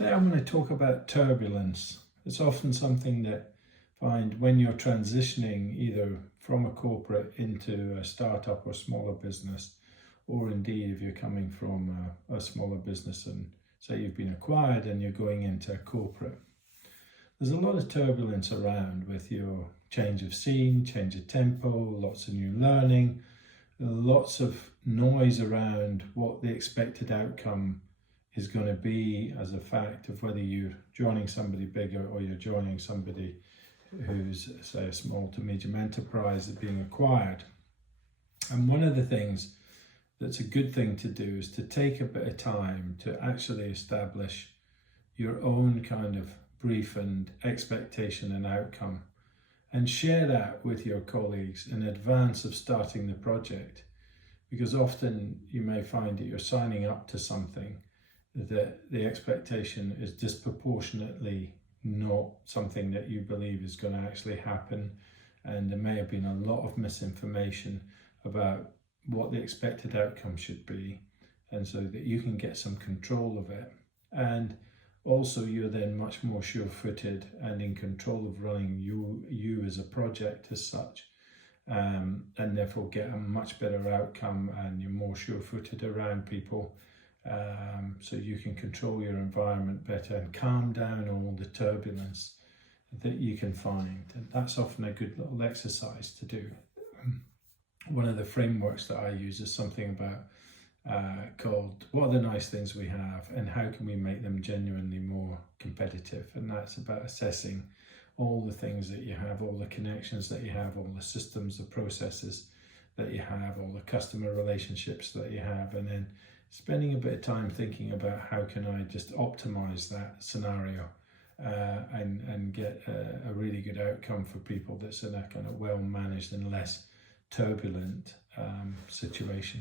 Today I'm going to talk about turbulence. It's often something that I find when you're transitioning either from a corporate into a startup or smaller business, or indeed if you're coming from a smaller business and say you've been acquired and you're going into a corporate. There's a lot of turbulence around with your change of scene, change of tempo, lots of new learning, lots of noise around what the expected outcome is going to be as a fact of whether you're joining somebody bigger or you're joining somebody who's, say, a small to medium enterprise that's being acquired. And one of the things that's a good thing to do is to take a bit of time to actually establish your own kind of brief and expectation and outcome, and share that with your colleagues in advance of starting the project. Because often you may find that you're signing up to something that the expectation is disproportionately not something that you believe is going to actually happen, and there may have been a lot of misinformation about what the expected outcome should be, and so that you can get some control of it. And also you're then much more sure-footed and in control of running you as a project as such, and therefore get a much better outcome, and you're more sure-footed around people, so you can control your environment better and calm down all the turbulence that you can find. And that's often a good little exercise to do. One of the frameworks that I use is something about called what are the nice things we have and how can we make them genuinely more competitive. And that's about assessing all the things that you have, all the connections that you have, all the systems, the processes that you have, all the customer relationships that you have, and then spending a bit of time thinking about how can I just optimize that scenario and get a really good outcome for people that's in a kind of well managed and less turbulent situation.